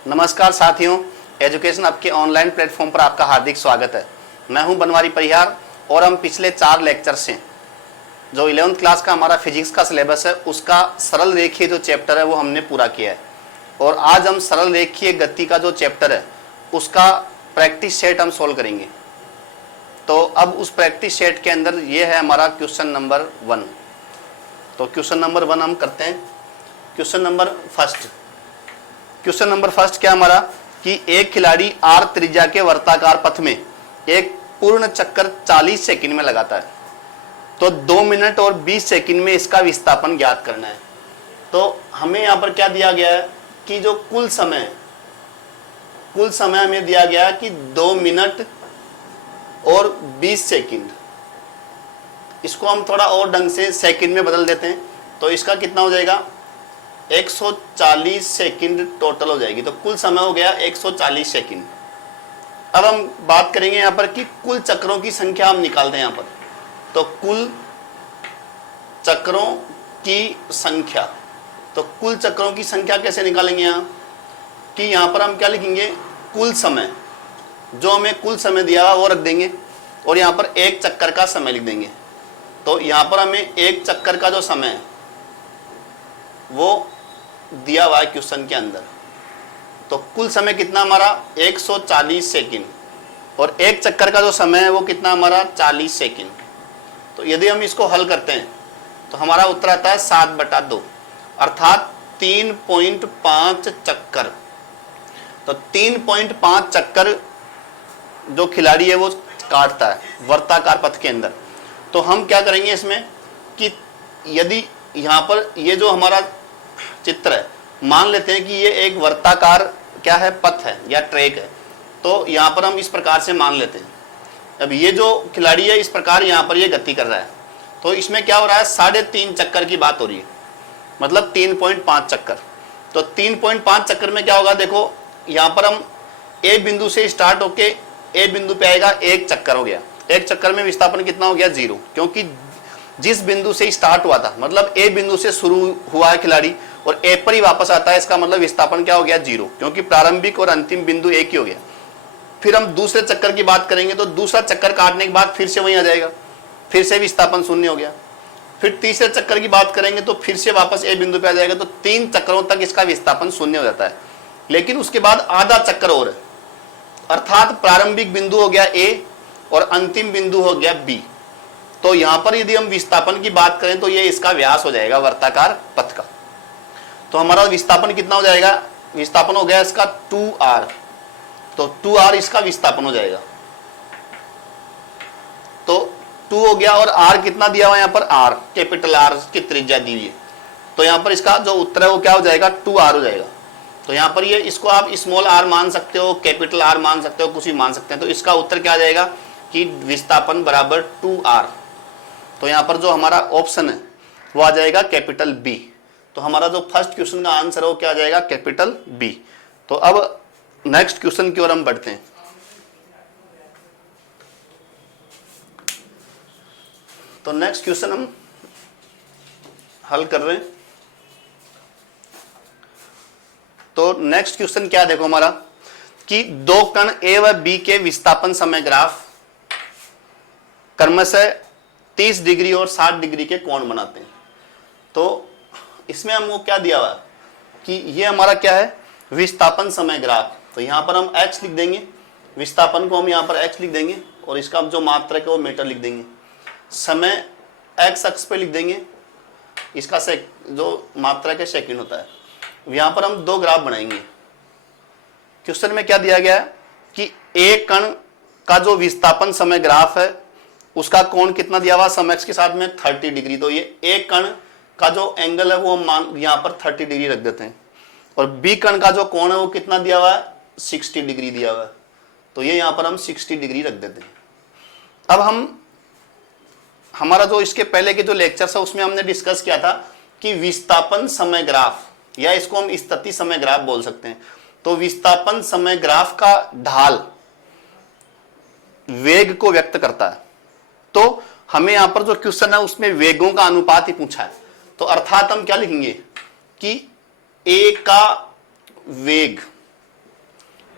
नमस्कार साथियों, एजुकेशन आपके ऑनलाइन प्लेटफॉर्म पर आपका हार्दिक स्वागत है। मैं हूं बनवारी परिहार और हम पिछले 4 लेक्चर से जो 11th क्लास का हमारा फिजिक्स का सिलेबस है उसका सरल रेखीय जो चैप्टर है वो हमने पूरा किया है। और आज हम सरल रेखीय गति का जो चैप्टर है उसका प्रैक्टिस सेट हम सोल्व करेंगे। तो अब उस प्रैक्टिस सेट के अंदर ये है हमारा क्वेश्चन नंबर 1। तो क्वेश्चन नंबर 1 हम करते हैं। क्वेश्चन नंबर फर्स्ट क्या हमारा कि एक खिलाड़ी आर त्रिज्या के वर्ताकार पथ में एक पूर्ण चक्कर 40 सेकंड में लगाता है, तो 2 मिनट और 20 सेकंड में इसका विस्थापन ज्ञात करना है। तो हमें यहां पर क्या दिया गया है कि जो कुल समय हमें दिया गया है कि 2 मिनट और 20 सेकंड। इसको हम थोड़ा और ढंग से सेकंड में बदल देते हैं, तो इसका कितना हो जाएगा 140 सेकंड टोटल हो जाएगी। तो कुल समय हो गया 140 सेकंड। अब हम बात करेंगे यहां पर कि कुल चक्रों की संख्या हम निकालते हैं यहां पर। तो कुल चक्रों की संख्या, तो कुल चक्रों की संख्या कैसे निकालेंगे यहां कि यहां पर हम क्या लिखेंगे, कुल समय, जो हमें कुल समय दिया हुआ वो रख देंगे और यहां पर एक चक्कर का समय लिख देंगे। तो यहां पर हमें एक चक्कर का जो समय है वो दिया हुआ है क्वेश्चन के अंदर। तो कुल समय कितना हमारा 140 सेकंड और एक चक्कर का जो समय है वो कितना हमारा 40 सेकंड। तो यदि हम इसको हल करते हैं तो हमारा उत्तर आता है 7/2 अर्थात 3.5 चक्कर। तो 3.5 चक्कर जो खिलाड़ी है वो काटता है वर्ताकार पथ के अंदर। तो हम क्या करेंगे इसमें कि यदि यहाँ पर ये जो हमारा चित्र है, मान लेते हैं कि ये एक वर्ताकार क्या है, पथ है या ट्रैक है। तो यहाँ पर हम इस प्रकार से मान लेते हैं। अब ये जो खिलाड़ी है इस प्रकार यहाँ पर ये गति कर रहा है, तो इसमें क्या हो रहा है 3.5 चक्कर की बात हो रही है, मतलब 3.5 चक्कर। तो 3.5 चक्कर में क्या होगा, देखो यहाँ पर हम ए बिंदु से स्टार्ट होके ए बिंदु पे आएगा, एक चक्कर हो गया। एक चक्कर में विस्थापन कितना हो गया 0, क्योंकि जिस बिंदु से स्टार्ट हुआ था, मतलब ए बिंदु से शुरू हुआ है खिलाड़ी और ए पर ही वापस आता है, इसका मतलब विस्थापन क्या हो गया 0, क्योंकि प्रारंभिक और अंतिम बिंदु एक ही हो गया। फिर हम दूसरे चक्कर की बात करेंगे तो दूसरा चक्कर काटने के बाद फिर से वहीं आ जाएगा, फिर से विस्थापन 0 हो गया। फिर तीसरे चक्कर की बात करेंगे तो फिर से वापस ए बिंदु पे आ जाएगा। तो 3 चक्करों तक इसका विस्थापन 0 हो जाता है। लेकिन उसके बाद आधा चक्कर और है, अर्थात प्रारंभिक बिंदु हो गया ए और अंतिम बिंदु हो गया बी। तो यहां पर यदि हम विस्थापन की बात करें तो ये इसका व्यास हो जाएगा वर्ताकार पथ का। तो हमारा विस्थापन कितना हो जाएगा, विस्थापन हो गया इसका 2r। तो 2r इसका विस्थापन हो जाएगा। तो 2 हो गया और r कितना दिया हुआ है यहाँ पर, r कैपिटल R की त्रिज्या दी हुई है। तो यहाँ पर इसका जो उत्तर है वो क्या हो जाएगा 2r हो जाएगा। तो यहाँ पर ये इसको आप स्मॉल r मान सकते हो, कैपिटल R मान सकते हो, कुछ भी मान सकते हैं। तो इसका उत्तर क्या आ जाएगा कि विस्थापन बराबर 2r। तो यहाँ पर जो हमारा ऑप्शन है वो आ जाएगा कैपिटल B। तो हमारा जो फर्स्ट क्वेश्चन का आंसर है वो क्या आ जाएगा, कैपिटल B। तो अब नेक्स्ट क्वेश्चन की ओर हम बढ़ते हैं। तो नेक्स्ट क्वेश्चन हम हल कर रहे हैं। तो नेक्स्ट क्वेश्चन क्या देखो हमारा कि 2 कण ए व बी के विस्थापन समय ग्राफ क्रमशः 30 डिग्री और 60 डिग्री के कोण बनाते हैं। तो इसमें हमको क्या दिया हुआ है कि ये हमारा क्या है, विस्थापन समय ग्राफ। तो यहां पर हम x लिख देंगे, विस्थापन को हम यहां पर x लिख देंगे और इसका जो मात्रक है वो मीटर लिख देंगे। समय x अक्ष पे लिख देंगे, इसका जो मात्रक है सेकंड होता है। यहां पर हम 2 ग्राफ बनाएंगे। क्वेश्चन में क्या दिया गया है कि एक कण का जो विस्थापन समय ग्राफ है उसका कोण कितना दिया हुआ, समय x के साथ में 30 डिग्री। तो ये एक कण का जो एंगल है वो हम यहां पर 30 डिग्री रख देते हैं और बी कण का जो कोण है वो कितना दिया हुआ है 60 डिग्री दिया हुआ है। तो ये यहां पर हम 60 डिग्री रख देते हैं। अब हमारा जो इसके पहले के जो लेक्चर्स है उसमें हमने डिस्कस किया था कि विस्थापन समय ग्राफ, या इसको हम स्थिति समय ग्राफ बोल सकते हैं। तो विस्थापन समय ग्राफ का ढाल वेग को व्यक्त करता है। तो हमें यहां पर जो क्वेश्चन है उसमें वेगों का अनुपात ही पूछा है। तो अर्थात हम क्या लिखेंगे कि ए का वेग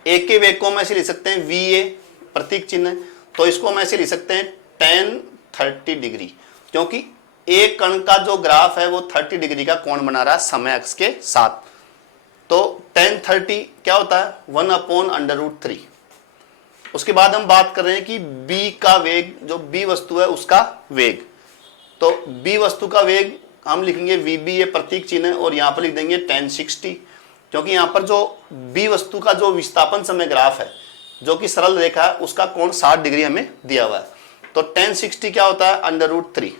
ए के वेग को हम ऐसे लिख सकते हैं वी ए, प्रतीक चिन्ह है, तो इसको हम ऐसे लिख सकते हैं tan 30 डिग्री, क्योंकि एक कण का जो ग्राफ है वो 30 डिग्री का कोण बना रहा है समय अक्ष के साथ। तो tan 30 क्या होता है 1/√3। उसके बाद हम बात कर रहे हैं कि b का वेग, जो b वस्तु है उसका वेग, तो b वस्तु का वेग हम लिखेंगे vb, ये प्रतीक चिन्ह है, और यहाँ पर लिख देंगे tan 60, क्योंकि यहाँ पर जो b वस्तु का जो विस्थापन समय ग्राफ है जो कि सरल रेखा है उसका कोण 60 डिग्री हमें दिया हुआ है। तो tan 60 क्या होता है √3।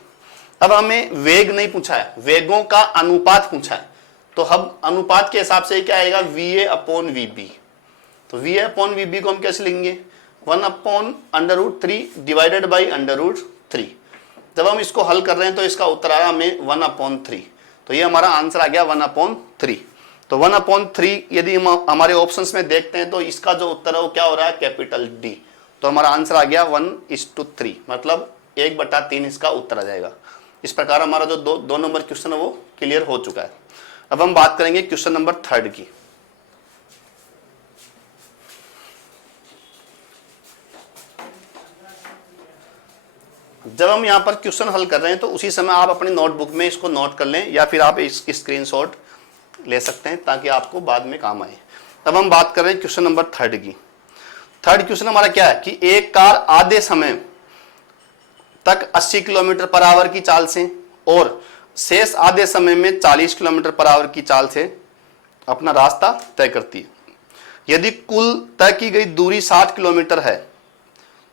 अब हमें वेग नहीं पूछा है, वेगों का अनुपात पूछा है, तो हम अनुपात के हिसाब से क्या आएगा VA/VB। तो VA/VB को हम कैसे लिखेंगे 1/√3 डिवाइडेड बाई √3। जब हम इसको हल कर रहे हैं तो इसका उत्तर आ रहा हमें 1/3। तो ये हमारा आंसर आ गया 1/3। तो 1/3 यदि हम हमारे ऑप्शंस में देखते हैं तो इसका जो उत्तर है वो क्या हो रहा है कैपिटल डी। तो हमारा आंसर आ गया 1:3, मतलब 1/3 इसका उत्तर आ जाएगा। इस प्रकार हमारा जो दो नंबर क्वेश्चन है वो क्लियर हो चुका है। अब हम बात करेंगे क्वेश्चन नंबर 3 की। जब हम यहाँ पर क्वेश्चन हल कर रहे हैं तो उसी समय आप अपनी नोटबुक में इसको नोट कर लें, या फिर आप इस स्क्रीनशॉट ले सकते हैं ताकि आपको बाद में काम आए। अब हम बात कर रहे हैं क्वेश्चन नंबर 3 की। थर्ड क्वेश्चन हमारा क्या है कि एक कार आधे समय तक 80 किलोमीटर पर आवर की चाल से और शेष आधे समय में 40 किलोमीटर पर आवर की चाल से अपना रास्ता तय करती है। यदि कुल तय की गई दूरी 60 किलोमीटर है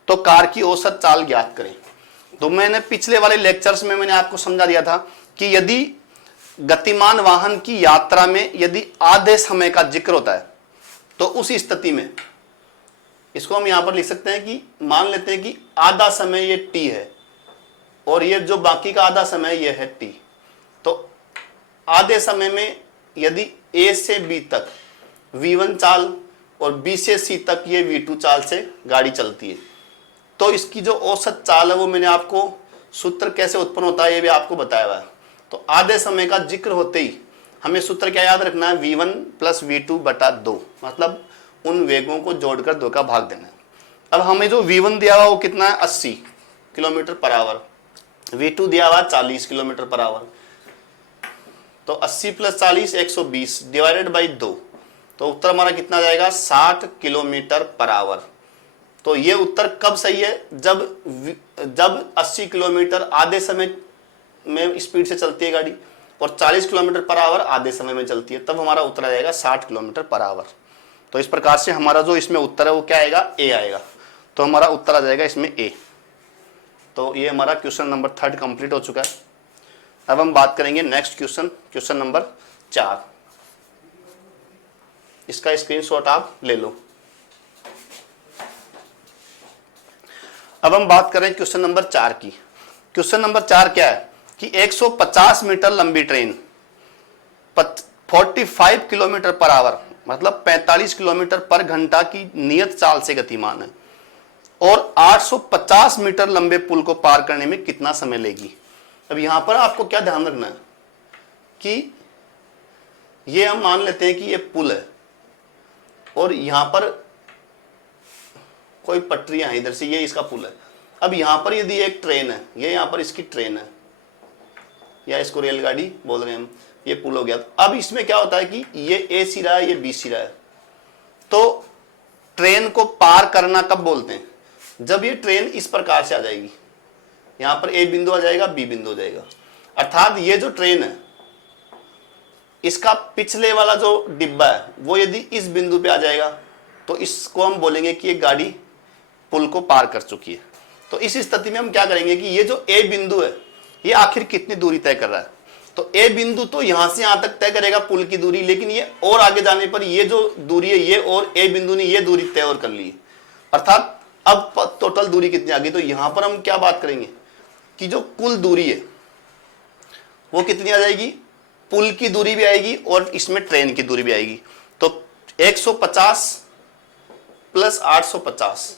तो कार की औसत चाल ज्ञात करें। तो मैंने पिछले वाले लेक्चर्स में मैंने आपको समझा दिया था कि यदि गतिमान वाहन की यात्रा में यदि आधे समय का जिक्र होता है तो उस स्थिति में इसको हम यहां पर लिख सकते हैं कि मान लेते हैं कि आधा समय ये टी है और ये जो बाकी का आधा समय ये है टी। तो आधे समय में यदि ए से बी तक v1 चाल और बी से सी तक ये v2 चाल से गाड़ी चलती है, तो इसकी जो औसत चाल है वो मैंने आपको सूत्र कैसे उत्पन्न होता है ये भी आपको बताया हुआ है। तो आधे समय का जिक्र होते ही हमें सूत्र क्या याद रखना है v1 + v2/2, मतलब उन वेगों को जोड़कर 2 का भाग देना है। अब हमें जो v1 दिया हुआ वो कितना है 80 किलोमीटर पर आवर, v2 दिया हुआ 40 किलोमीटर पर आवर, तो 80 + 40 120 डिवाइडेड बाई 2, तो उत्तर हमारा कितना जाएगा 60 किलोमीटर पर आवर। तो ये उत्तर कब सही है जब 80 किलोमीटर आधे समय में स्पीड से चलती है गाड़ी और 40 किलोमीटर पर आवर आधे समय में चलती है, तब हमारा उत्तर आ जाएगा 60 किलोमीटर पर आवर। तो इस प्रकार से हमारा जो इसमें उत्तर है वो क्या आएगा ए आएगा। तो हमारा उत्तर आ जाएगा इसमें ए। तो ये हमारा क्वेश्चन नंबर 3 कंप्लीट हो चुका है। अब हम बात करेंगे नेक्स्ट क्वेश्चन नंबर 4। इसका स्क्रीनशॉट आप ले लो। अब हम बात करें क्वेश्चन नंबर 4 की। क्वेश्चन नंबर 4 क्या है कि 150 मीटर लंबी ट्रेन 45 किलोमीटर पर आवर, मतलब 45 किलोमीटर पर घंटा की नियत चाल से गतिमान है और 850 मीटर लंबे पुल को पार करने में कितना समय लेगी। अब यहां पर आपको क्या ध्यान रखना है कि ये हम मान लेते हैं कि ये पुल है और यहां पर कोई पटरियां हैं, इधर से ये इसका पुल है। अब यहां पर यदि एक ट्रेन है, ये यहां पर इसकी ट्रेन है या इसको रेलगाड़ी बोल रहे हैं हम, ये पुल हो गया। अब इसमें क्या होता है कि ये ए सिरा है, ये बी सिरा है। तो ट्रेन को पार करना कब बोलते हैं जब ये ट्रेन इस प्रकार से आ जाएगी, यहां पर ए बिंदु आ जाएगा, बी बिंदु आ जाएगा, अर्थात ये जो ट्रेन है इसका पिछले वाला जो डिब्बा है वो यदि इस बिंदु पे आ जाएगा तो इसको हम बोलेंगे कि ये गाड़ी पुल को पार कर चुकी है। तो इस स्थिति में हम क्या करेंगे कि ये जो ए बिंदु है ये आखिर कितनी दूरी तय कर रहा है। तो ए बिंदु तो यहां से यहां तक तय करेगा पुल की दूरी, लेकिन ये और आगे जाने पर ये जो दूरी है ये और ए बिंदु ने ये दूरी तय और कर ली है, अर्थात अब टोटल दूरी कितनी आ गई। तो यहां पर हम क्या बात करेंगे कि जो कुल दूरी है वो कितनी आ जाएगी, पुल की दूरी भी आएगी और इसमें ट्रेन की दूरी भी आएगी। तो 150 + 850,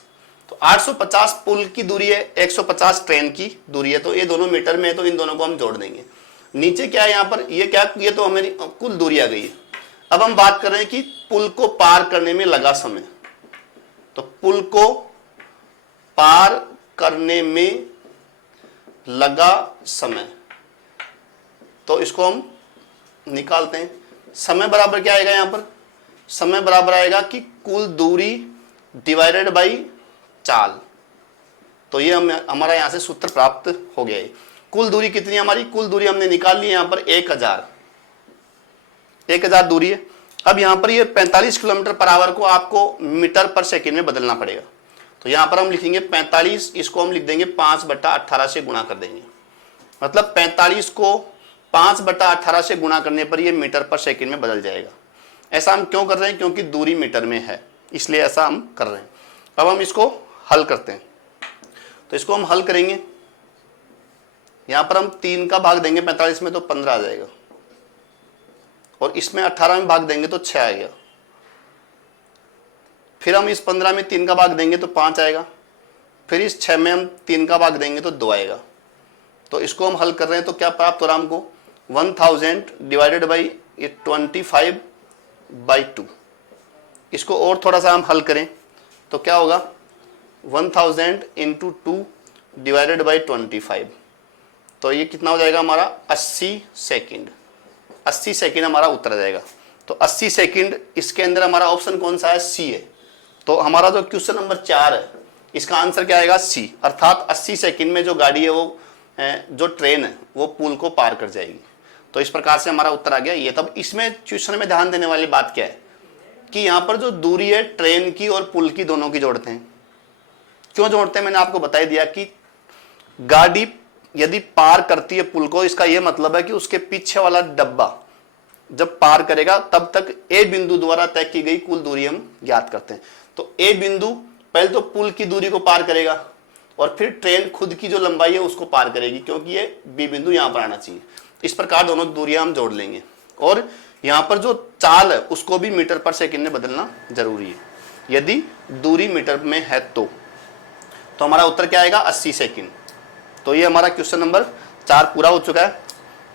तो 850 पुल की दूरी है, 150 ट्रेन की दूरी है, तो ये दोनों मीटर में है तो इन दोनों को हम जोड़ देंगे। नीचे क्या है यहाँ पर, ये क्या, ये तो हमारी कुल दूरी आ गई है। अब हम बात कर रहे हैं कि पुल को पार करने में लगा समय, तो पुल को पार करने में लगा समय, तो इसको हम निकालते हैं। समय बराबर क्या आएगा, यहां पर समय बराबर आएगा कि कुल दूरी डिवाइडेड बाई चाल। तो ये हमारा यहां से सूत्र प्राप्त हो गया है। कुल दूरी कितनी है हमारी, कुल दूरी हमने निकाल ली है यहां पर 1000 दूरी है। अब यहां पर ये 45 किलोमीटर पर आवर को आपको मीटर पर सेकंड में बदलना पड़ेगा। तो यहां पर हम लिखेंगे 45, इसको हम लिख देंगे 5/18 से गुणा कर देंगे। मतलब 45 को 5/18 से गुणा करने पर ये मीटर पर सेकंड में बदल जाएगा। ऐसा हम क्यों कर रहे हैं, क्योंकि दूरी मीटर में है, इसलिए ऐसा हम कर रहे हैं। अब हम इसको हल करते हैं। तो इसको हम हल करेंगे, यहां पर हम 3 का भाग देंगे 45 में तो 15 आ जाएगा, और इसमें 18 में भाग देंगे तो 6 आएगा। फिर हम इस 15 में 3 का भाग देंगे तो 5 आएगा। फिर इस 6 में हम 3 का भाग देंगे तो 2 आएगा। तो इसको हम हल कर रहे हैं तो क्या प्राप्त हो रहा है हमको, 1000 डिवाइडेड बाई 25/2। इसको और थोड़ा सा हम हल करें तो क्या होगा, 1000 इंटू 2 डिवाइडेड बाई 25। तो ये कितना हो जाएगा हमारा 80 सेकेंड। 80 सेकेंड हमारा उत्तर आ जाएगा। तो 80 सेकेंड, इसके अंदर हमारा ऑप्शन कौन सा है, सी है। तो हमारा जो क्वेश्चन नंबर 4 है इसका आंसर क्या आएगा, सी। अर्थात 80 सेकेंड में जो गाड़ी है वो जो ट्रेन है वो पुल को पार कर जाएगी। तो इस प्रकार से हमारा उत्तर आ गया ये। तब इसमें क्वेश्चन में ध्यान देने वाली बात क्या है कि यहाँ पर जो दूरी है ट्रेन की और पुल की, दोनों की जोड़ते हैं। क्यों जोड़ते हैं, मैंने आपको बता दिया कि गाड़ी यदि पार करती है पुल को, इसका यह मतलब है कि उसके पीछे वाला डब्बा जब पार करेगा तब तक ए बिंदु द्वारा तय की गई कुल दूरी हम ज्ञात करते हैं। तो ए बिंदु पहले तो पुल की दूरी को पार करेगा और फिर ट्रेन खुद की जो लंबाई है उसको पार करेगी, क्योंकि ये बी बिंदु यहां पर आना चाहिए। इस प्रकार दोनों दूरियां हम जोड़ लेंगे, और यहां पर जो चाल है उसको भी मीटर पर सेकंड में बदलना जरूरी है यदि दूरी मीटर में है। तो हमारा उत्तर क्या आएगा, 80 सेकंड। तो ये हमारा क्वेश्चन नंबर 4 पूरा हो चुका है।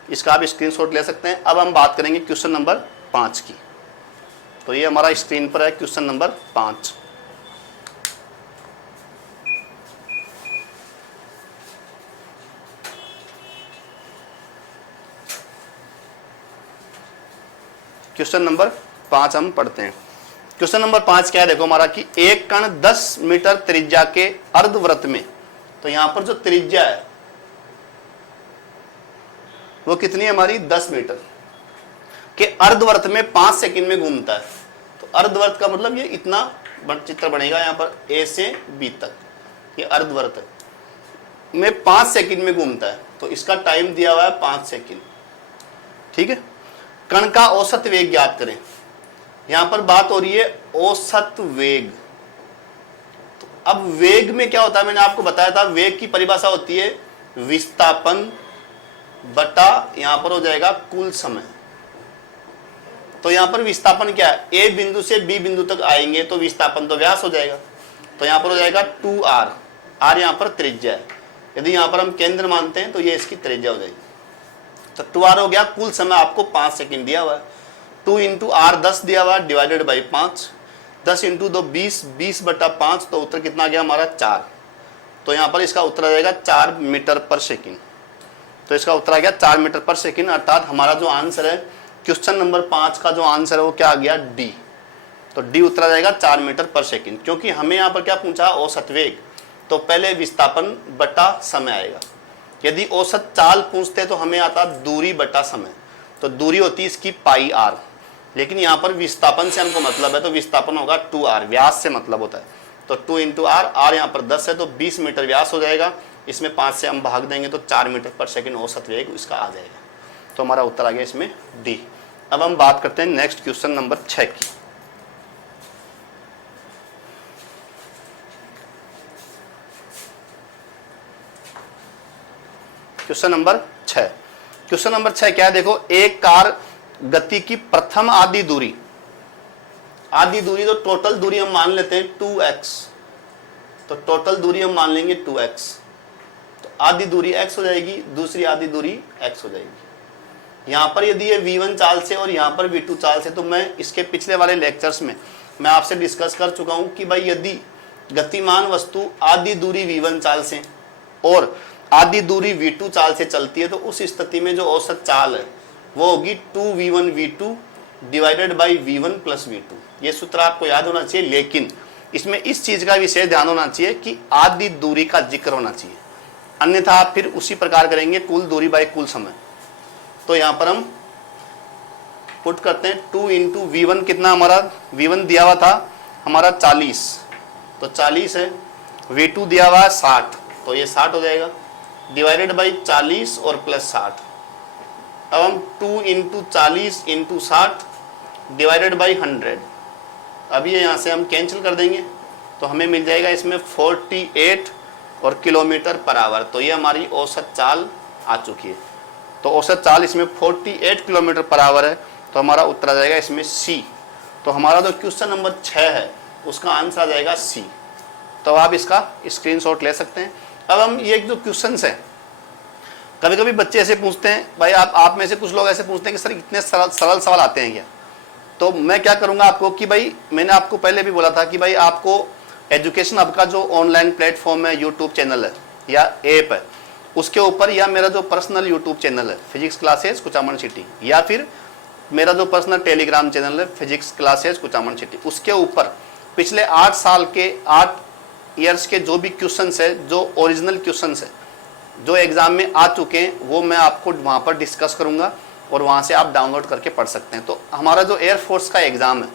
इसका आप स्क्रीनशॉट ले सकते हैं। अब हम बात करेंगे क्वेश्चन नंबर 5 की। तो ये हमारा स्क्रीन पर है क्वेश्चन नंबर 5। क्वेश्चन नंबर 5 हम पढ़ते हैं। क्वेश्चन नंबर 5 क्या है, देखो हमारा कि एक कण 10 मीटर त्रिज्या के अर्धवृत्त में, तो यहां पर जो त्रिज्या है वो कितनी है हमारी, 10 मीटर के अर्धवृत्त में 5 सेकंड में घूमता है। तो अर्धवृत्त का मतलब ये इतना चित्र बनेगा यहाँ पर ए से बी तक, ये अर्धवृत्त में 5 सेकंड में घूमता है। तो इसका टाइम दिया हुआ है 5 सेकंड। ठीक है, कण का औसत वेग ज्ञात करें। यहां पर बात हो रही है औसत वेग। तो अब वेग में क्या होता है, मैंने आपको बताया था वेग की परिभाषा होती है विस्थापन बटा यहां पर हो जाएगा कुल समय। तो यहां पर विस्थापन क्या है, ए बिंदु से बी बिंदु तक आएंगे तो विस्थापन तो व्यास हो जाएगा। तो यहां पर हो जाएगा 2r, r यहां पर त्रिज्या है। यदि यहां पर हम केंद्र मानते हैं तो ये इसकी त्रिज्या हो जाएगी। तो 2r हो गया, कुल समय आपको 5 सेकंड दिया हुआ है। 2 इंटू r 10 दिया हुआ है डिवाइडेड बाई 5, 10 इंटू 2 20, 20/5। तो उत्तर कितना गया हमारा 4। तो यहाँ पर इसका उत्तर आ जाएगा 4 मीटर पर सेकंड। तो इसका उत्तर आ गया 4 मीटर पर सेकंड। अर्थात हमारा जो आंसर है क्वेश्चन नंबर 5 का जो आंसर है वो क्या आ गया, डी। तो डी उत्तर आ जाएगा 4 मीटर पर सेकंड। क्योंकि हमें यहाँ पर क्या पूछा, औसत वेग, तो पहले विस्थापन बटा समय आएगा। यदि औसत चाल पूछते तो हमें आता दूरी बटा समय। तो दूरी होती है इसकी पाई आर, लेकिन यहाँ पर विस्थापन से हमको मतलब है तो विस्थापन होगा 2r, व्यास से मतलब होता है। तो 2 इंटू आर, आर यहाँ पर 10 है तो 20 मीटर व्यास हो जाएगा। इसमें 5 से हम भाग देंगे तो 4 मीटर पर सेकंड औसत वेग इसका आ जाएगा। तो हमारा उत्तर आ गया इसमें डी। अब हम बात करते हैं नेक्स्ट क्वेश्चन नंबर 6 की। Question number 6। क्वेश्चन नंबर 6 क्या है, देखो एक कार गति की प्रथम आधी दूरी तो टोटल दूरी हम मान लेते हैं 2x। तो टोटल दूरी हम मान लेंगे 2x। तो आधी दूरी x हो जाएगी, दूसरी आधी दूरी x हो जाएगी। यहां पर यदि ये v1 चाल से और यहां पर v2 चाल से, तो मैं इसके पिछले वाले लेक्चर्स में मैं आपसे डिस्कस कर चुका हूं कि भाई यदि गतिमान वस्तु आधी दूरी v1 चाल से और आधी दूरी v2 चाल से चलती है तो उस स्थिति में जो औसत चाल है वो होगी 2v1 v2 divided by v1 plus v2। ये सूत्र आपको याद होना चाहिए, लेकिन इसमें इस चीज का विशेष ध्यान होना चाहिए कि आधी दूरी का जिक्र होना चाहिए, अन्यथा आप फिर उसी प्रकार करेंगे कुल दूरी बाई कुल समय। तो यहां पर हम पुट करते हैं 2 इंटू वी1, कितना हमारा v1 दिया हुआ था हमारा 40, तो 40 है, v2 दिया हुआ है 60, तो ये 60 हो जाएगा, डिवाइडेड बाई 40 और प्लस 60। अब हम 2 इंटू 40 इंटू 60 डिवाइडेड बाई 100, अब ये यहाँ से हम कैंसिल कर देंगे तो हमें मिल जाएगा इसमें 48 और किलोमीटर पर आवर। तो ये हमारी औसत चाल आ चुकी है। तो औसत चाल इसमें 48 किलोमीटर पर आवर है, तो हमारा उत्तर आ जाएगा इसमें सी। तो हमारा जो क्वेश्चन नंबर 6 है उसका आंसर आ जाएगा सी। तो आप इसका स्क्रीनशॉट ले सकते हैं। अब हम ये जो क्वेश्चंस हैं, कभी कभी बच्चे ऐसे पूछते हैं, भाई आप में से कुछ लोग ऐसे पूछते हैं कि सर इतने सरल सवाल आते हैं क्या। तो मैं क्या करूंगा आपको कि भाई मैंने आपको पहले भी बोला था कि भाई आपको एजुकेशन हब का जो ऑनलाइन प्लेटफॉर्म है, यूट्यूब चैनल है या ऐप है, उसके ऊपर या मेरा जो पर्सनल यूट्यूब चैनल है फिजिक्स क्लासेस कुचामन सिटी, या फिर मेरा जो पर्सनल टेलीग्राम चैनल है फिजिक्स क्लासेस कुचामन सिटी, उसके ऊपर पिछले 8 साल के 8 ईयर्स के जो भी क्वेश्चंस है, जो ओरिजिनल क्वेश्चंस है जो एग्जाम में आ चुके हैं, वो मैं आपको वहाँ पर डिस्कस करूँगा और वहाँ से आप डाउनलोड करके पढ़ सकते हैं। तो हमारा जो एयरफोर्स का एग्ज़ाम है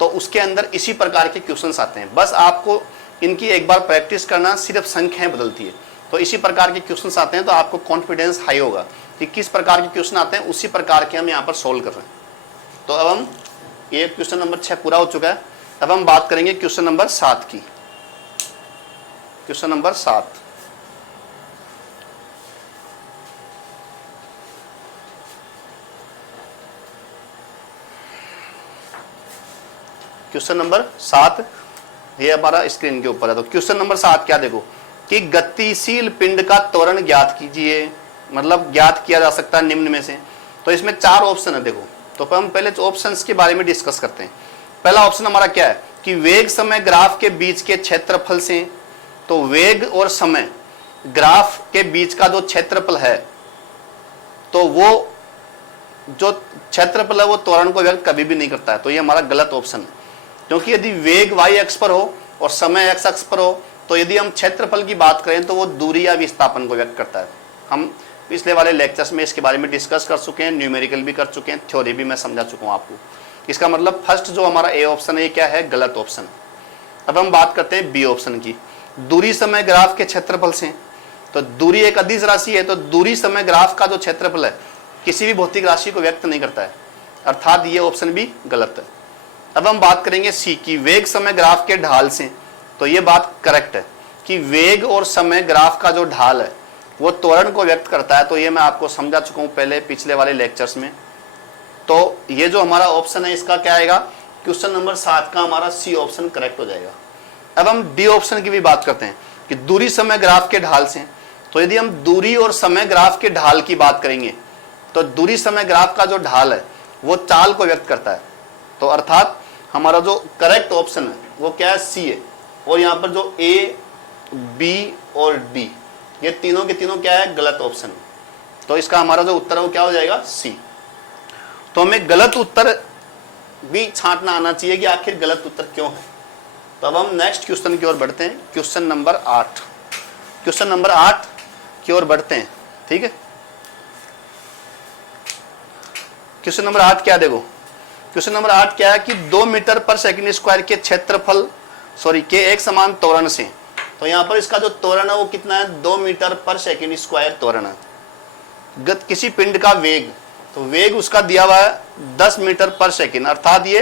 तो उसके अंदर इसी प्रकार के क्वेश्चंस आते हैं, बस आपको इनकी एक बार प्रैक्टिस करना, सिर्फ संख्याएं बदलती है। तो इसी प्रकार के क्वेश्चंस आते हैं, तो आपको कॉन्फिडेंस हाई होगा कि किस प्रकार के क्वेश्चन आते हैं, उसी प्रकार के हम यहाँ पर सोल्व कर रहे हैं। तो अब हम ये क्वेश्चन नंबर 6 पूरा हो चुका है। अब हम बात करेंगे क्वेश्चन नंबर 7 की। क्वेश्चन नंबर 7, क्वेश्चन नंबर 7 ये हमारा स्क्रीन के ऊपर है। तो क्वेश्चन नंबर 7 क्या, देखो कि गतिशील पिंड का त्वरण ज्ञात कीजिए, मतलब ज्ञात किया जा सकता है निम्न में से। तो इसमें 4 ऑप्शन है देखो। तो हम पहले ऑप्शंस के बारे में डिस्कस करते हैं। पहला ऑप्शन हमारा क्या है कि वेग समय ग्राफ के बीच के क्षेत्रफल से। तो वेग और समय ग्राफ के बीच का जो क्षेत्रफल है, तो वो जो क्षेत्रफल है वो त्वरण को व्यक्त कभी भी नहीं करता है। तो ये हमारा गलत ऑप्शन है, क्योंकि यदि वेग y अक्ष पर हो और समय x अक्ष पर हो, तो यदि हम क्षेत्रफल की बात करें तो वो दूरी या विस्थापन को व्यक्त करता है। हम पिछले वाले लेक्चर्स में इसके बारे में डिस्कस कर चुके हैं, न्यूमेरिकल भी कर चुके हैं, थ्योरी भी मैं समझा चुका हूँ आपको। इसका मतलब फर्स्ट जो हमारा ए ऑप्शन है ये क्या है, गलत ऑप्शन। अब हम बात करते हैं बी ऑप्शन की, दूरी समय ग्राफ के क्षेत्रफल से। तो दूरी एक अदिश राशि है, तो दूरी समय ग्राफ का जो क्षेत्रफल है किसी भी भौतिक राशि को व्यक्त नहीं करता है, अर्थात ये ऑप्शन भी गलत है। अब हम बात करेंगे सी की, वेग समय ग्राफ के ढाल से। तो ये बात करेक्ट है कि वेग और समय ग्राफ का जो ढाल है वो त्वरण को व्यक्त करता है। तो ये मैं आपको समझा चुका हूँ पहले पिछले वाले लेक्चर्स में। तो ये जो हमारा ऑप्शन है इसका क्या आएगा, क्वेश्चन नंबर 7 का हमारा सी ऑप्शन करेक्ट हो जाएगा। अब हम डी ऑप्शन की भी बात करते हैं कि दूरी समय ग्राफ के ढाल से। तो यदि हम दूरी और समय ग्राफ के ढाल की बात करेंगे तो दूरी समय ग्राफ का जो ढाल है वो चाल को व्यक्त करता है। तो अर्थात हमारा जो करेक्ट ऑप्शन है वो क्या है, सी है। और यहाँ पर जो ए, बी और डी ये तीनों के तीनों क्या है, गलत ऑप्शन है। तो इसका हमारा जो उत्तर है वो क्या हो जाएगा, सी। तो हमें गलत उत्तर भी छांटना आना चाहिए कि आखिर गलत उत्तर क्यों है। तो अब हम नेक्स्ट क्वेश्चन की ओर बढ़ते हैं, क्वेश्चन नंबर 8। क्वेश्चन नंबर 8 की ओर बढ़ते हैं, ठीक है। क्वेश्चन नंबर 8 क्या, देखो क्वेश्चन नंबर 8 क्या है कि 2 मीटर पर सेकंड स्क्वायर के क्षेत्रफल के एक समान त्वरण से। तो यहाँ पर इसका जो त्वरण है वो कितना है, 2 मीटर पर सेकंड स्क्वायर त्वरण है। किसी पिंड का वेग, तो वेग उसका दिया हुआ है 10 मीटर पर सेकंड, अर्थात ये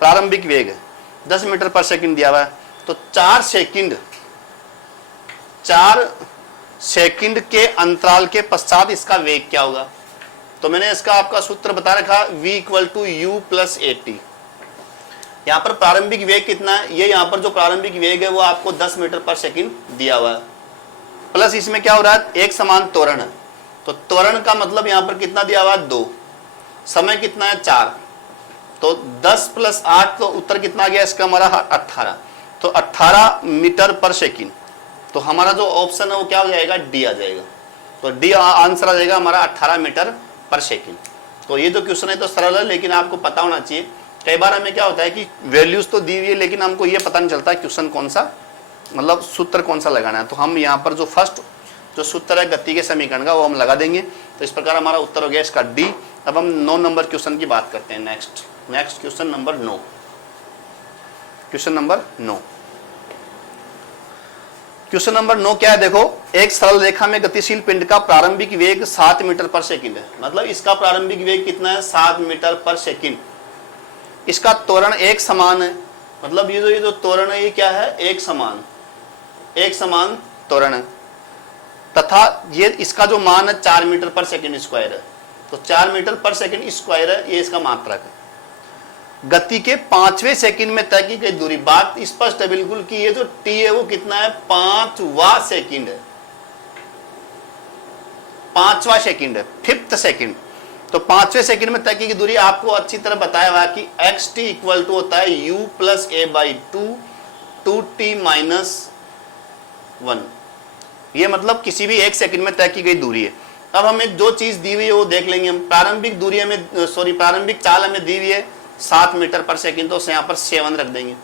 प्रारंभिक वेग है 10 मीटर पर सेकंड दिया हुआ है। तो 4 सेकंड के अंतराल के पश्चात इसका वेग क्या होगा। तो मैंने इसका आपका सूत्र बता रखा, v = u + at। यहाँ पर प्रारंभिक वेग कितना है, ये यहाँ पर जो प्रारंभिक वेग है वो आपको 10 मीटर पर सेकंड दिया हुआ है, प्लस इसमें क्या हो रहा है, एक समान त्वरण है। तो त्वरण का मतलब यहाँ पर कितना दिया हुआ है, 2, समय कितना है 4। तो 10 + 8 तो उत्तर कितना आ गया इसका हमारा 18। तो 18 मीटर पर सेकंड। तो हमारा जो ऑप्शन है वो क्या हो जाएगा, डी आ जाएगा। तो डी आंसर आ जाएगा हमारा 18 मीटर पर सेकंड। तो ये जो क्वेश्चन है तो सरल है, लेकिन आपको पता होना चाहिए। कई बार हमें क्या होता है कि वैल्यूज तो दी हुई है लेकिन हमको ये पता नहीं चलता क्वेश्चन कौन सा, मतलब सूत्र कौन सा लगाना है। तो हम यहाँ पर जो फर्स्ट जो सूत्र है गति के समीकरण का वो हम लगा देंगे। तो इस प्रकार हमारा उत्तर हो गया इसका डी। अब हम 9 नंबर क्वेश्चन की बात करते हैं। Next question number 9। Question number 9 क्या है, देखो एक सरल रेखा में गतिशील पिंड का प्रारंभिक वेग 7 मीटर पर सेकंड है। मतलब इसका प्रारंभिक वेग कितना है, 7 मीटर पर सेकंड। इसका त्वरण एक समान है, मतलब ये जो त्वरण है ये क्या है, एक समान त्वरण है। तथा ये इसका जो मान है 4 मीटर पर सेकंड स्क्वायर है। तो 4 मीटर पर सेकंड स्क्वायर है, ये इसका मात्रक है। गति के 5वें सेकंड में तय की गई दूरी, बात स्पष्ट है बिल्कुल कि ये जो टी है वो कितना है, 5वां सेकंड है, 5वां सेकंड है, 5th सेकंड। तो 5वें सेकंड में तय की गई दूरी आपको अच्छी तरह बताया हुआ कि xt इक्वल टू होता है u + a/2 2t - 1। ये मतलब किसी भी एक सेकंड में तय की गई दूरी है। अब हमें जो चीज दी हुई है वो देख लेंगे हम। प्रारंभिक दूरी हमें प्रारंभिक चाल हमें दी हुई है 7 मीटर पर सेकंड, तो यहाँ पर 7 रख देंगे।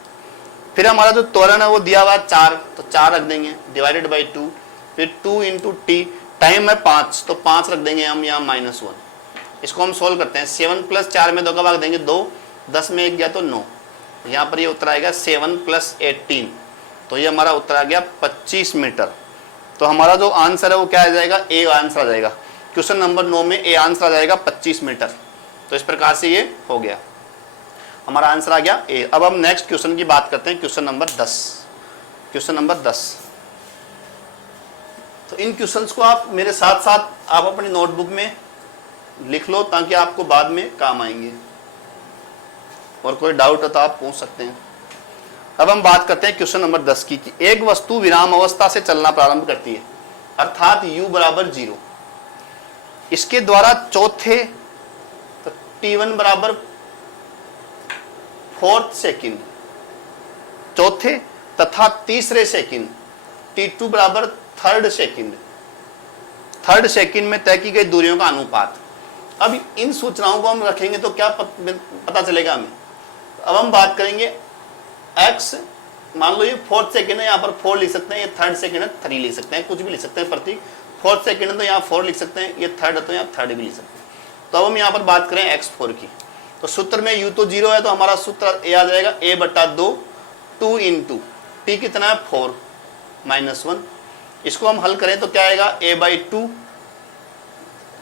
फिर हमारा जो त्वरण है वो दिया हुआ 4, तो 4 रख देंगे /2। फिर 2 × t, टाइम है 5, तो 5 रख देंगे हम यहाँ -1। इसको हम सोल्व करते हैं। 7 + 4 में 2 का भाग देंगे 2, 10 में 1 गया तो 9। यहाँ पर ये उत्तर आएगा 7 + 18, तो ये हमारा उत्तर आ गया 25 मीटर। तो हमारा जो आंसर है वो क्या आ जाएगा, ए आंसर आ जाएगा। क्वेश्चन नंबर 9 में ए आंसर आ जाएगा 25 मीटर। तो इस प्रकार से ये हो गया, हमारा आंसर आ गया ए। अब हम नेक्स्ट क्वेश्चन की बात करते हैं, क्वेश्चन नंबर 10। क्वेश्चन नंबर 10, तो इन क्वेश्चंस को आप मेरे साथ साथ आप अपनी नोटबुक में लिख लो ताकि आपको बाद में काम आएंगे, और कोई डाउट हो तो आप पूछ सकते हैं। अब हम बात करते हैं क्वेश्चन नंबर 10 की, कि एक वस्तु विराम अवस्था से चलना प्रारंभ करती है, अर्थात u = 0। इसके द्वारा चौथे, तो t1 = 4th सेकंड, चौथे तथा तीसरे second t2 = 3rd second, 3rd second में तय की गई दूरियों का अनुपात। अब इन सूचनाओं को हम रखेंगे तो क्या पता चलेगा हमें। अब हम बात करेंगे x, मान लो ये 4th सेकंड है, यहाँ पर 4 लिख सकते हैं, ये 3rd सेकंड है 3 लिख सकते हैं, कुछ भी लिख सकते हैं प्रतीक। 4th सेकंड है तो यहाँ 4 लिख सकते हैं, ये 3rd है तो यहाँ 3rd भी लिख सकते हैं। तो अब हम यहाँ पर बात करें x4 की, तो सूत्र में u तो 0 है, तो हमारा सूत्र a आ जाएगा a/2 2 × t कितना है 4 - 1। इसको हम हल करें तो क्या आएगा a/2,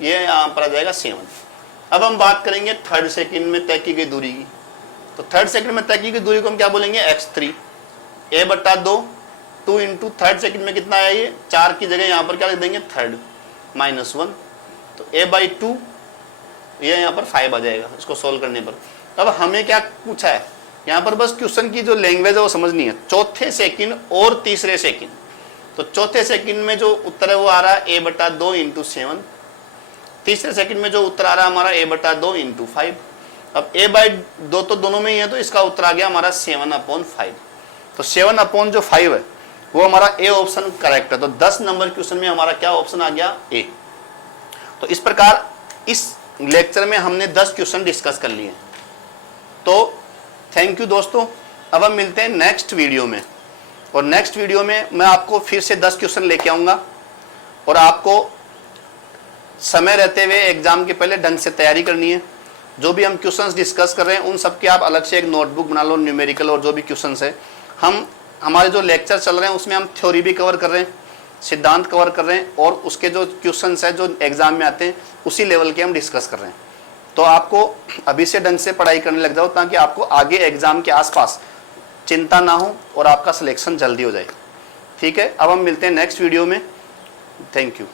ये यहाँ पर आ जाएगा 7। अब हम बात करेंगे 3rd सेकंड में तय की गई दूरी की, तो 3rd सेकंड में तय की गई दूरी को हम क्या बोलेंगे, x3। a/2 2 × 3rd सेकंड में कितना आया, ये 4 की जगह यहाँ पर क्या लिख देंगे 3rd - 1। तो a/2 ये यहाँ पर 5 आ जाएगा इसको सोल्व करने पर। अब हमें क्या पूछा है यहाँ पर, बस क्वेश्चन की जो लैंग्वेज है वो समझनी है। चौथे सेकंड और तीसरे सेकंड, तो चौथे सेकंड में जो उत्तर है वो आ रहा है a/2 × 7। तीसरे सेकंड में जो उत्तर आ रहा है हमारा a/2 × 5। अब a/2 तो दोनों में ही है, तो इसका उत्तर आ गया हमारा 7/5। तो 7/5 है वो हमारा ए ऑप्शन करेक्ट है। तो 10 नंबर क्वेश्चन में हमारा क्या ऑप्शन आ गया, ए। तो इस प्रकार इस लेक्चर में हमने 10 क्वेश्चन डिस्कस कर लिए। तो थैंक यू दोस्तों। अब हम मिलते हैं नेक्स्ट वीडियो में, और नेक्स्ट वीडियो में मैं आपको फिर से 10 क्वेश्चन लेके आऊँगा, और आपको समय रहते हुए एग्जाम के पहले ढंग से तैयारी करनी है। जो भी हम क्वेश्चंस डिस्कस कर रहे हैं उन सब की आप अलग से एक नोटबुक बना लो, न्यूमेरिकल और जो भी क्वेश्चंस है। हमारे जो लेक्चर चल रहे हैं उसमें हम थ्योरी भी कवर कर रहे हैं, सिद्धांत कवर कर रहे हैं, और उसके जो क्वेश्चंस है जो एग्जाम में आते हैं उसी लेवल के हम डिस्कस कर रहे हैं। तो आपको अभी से ढंग से पढ़ाई करने लग जाओ ताकि आपको आगे एग्जाम के आसपास चिंता ना हो और आपका सिलेक्शन जल्दी हो जाए। ठीक है, अब हम मिलते हैं नेक्स्ट वीडियो में। Thank you.